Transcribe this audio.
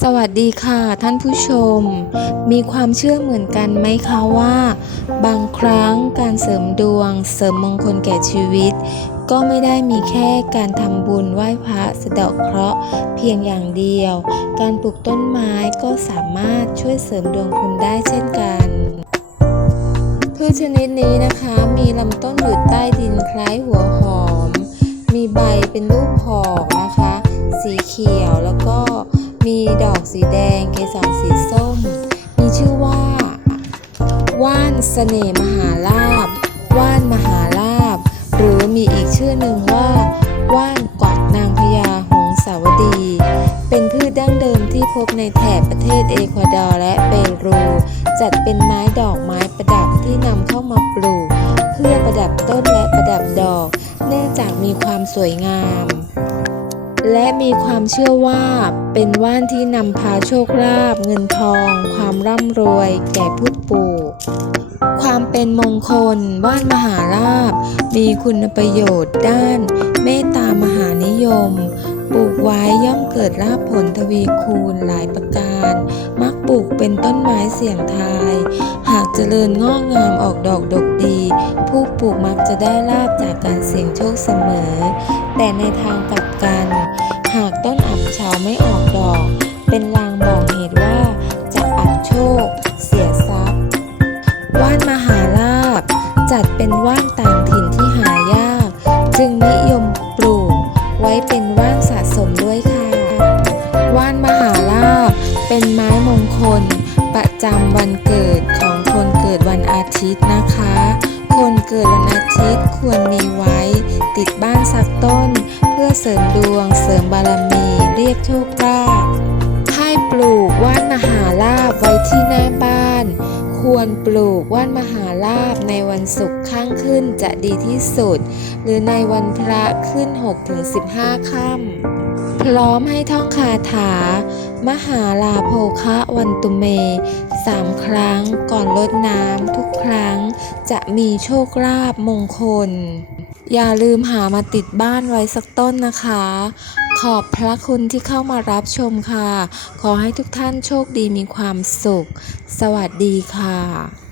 สวัสดีค่ะท่านผู้ชม มีความเชื่อเหมือนกันไหมคะว่า บางครั้งการเสริมดวง เสริมมงคลแก่ชีวิต ก็ไม่ได้มีแค่การทำบุญไหว้พระสะเดาะเคราะห์เพียงอย่างเดียว การปลูกต้นไม้ก็สามารถช่วยเสริมดวงคุณได้เช่นกันพืชชนิดนี้นะคะมีลำต้นอยู่ใต้ดินคล้ายหัวหอม มีใบเป็นรูปหอกนะคะ สีเขียวแล้วก็ ดอกสีแดง เกสรสีส้ม มีชื่อว่า ว่านเสน่มหาลาบ ว่านมหาลาบ หรือมีอีกชื่อหนึ่งว่า ว่านกวักนางพญาหงสาวดี เป็นพืชดั้งเดิมที่พบในแถบประเทศเอกวาดอร์และเปรู จัดเป็นไม้ดอกไม้ประดับที่นำเข้ามาปลูก เพื่อประดับต้นและประดับดอก เนื่องจากมีความสวยงาม และมีความเชื่อว่าเป็นว่านที่นำพาโชคลาภเงินทอง ความร่ำรวยแก่ผู้ปลูก ความเป็นมงคลว่านมหาลาภมีคุณประโยชน์ด้าน เมตตามหานิยม ปลูกไว้ย่อมเกิดลาภผลทวีคูณหลายประการ มักปลูกเป็นต้นไม้เสี่ยงทาย หาก เจริญงอกงามออกดอกดกดี ผู้ปลูกมักจะได้ลาบจากการเสี่ยงโชคเสมอ แต่ในทางกลับกัน หากต้นอับเฉาไม่ออกดอก เป็นลางบอกเหตุว่าจะอับโชค เสียทรัพย์ ว่านมหาลาบ จัดเป็นว่านต่างถิ่นที่หายาก จึงนิยมปลูก ไว้เป็นว่านสะสมด้วยค่ะ ว่านมหาลาบ เป็นไม้มงคล ประจำวันเกิดของ ดวันอาทิตย์นะคะ คนเกิดวันอาทิตย์ควรมีไว้ ติดบ้านสักต้น เพื่อเสริมดวง เสริมบารมีเรียกโชคลาภให้ปลูกว่านมหาลาบไว้ที่หน้าบ้าน ควรปลูกว่านมหาลาบในวันศุกร์ข้างขึ้นจะดีที่สุด หรือในวันพระขึ้น 6-15 ค่ำพร้อมให้ท่องคาถา มหาลาโภคะวันตุเม สามครั้งก่อนลดน้ำทุกครั้งจะมีโชคลาภมงคล อย่าลืมหามาติดบ้านไว้สักต้นนะคะ ขอบพระคุณที่เข้ามารับชมค่ะ ขอให้ทุกท่านโชคดีมีความสุข สวัสดีค่ะ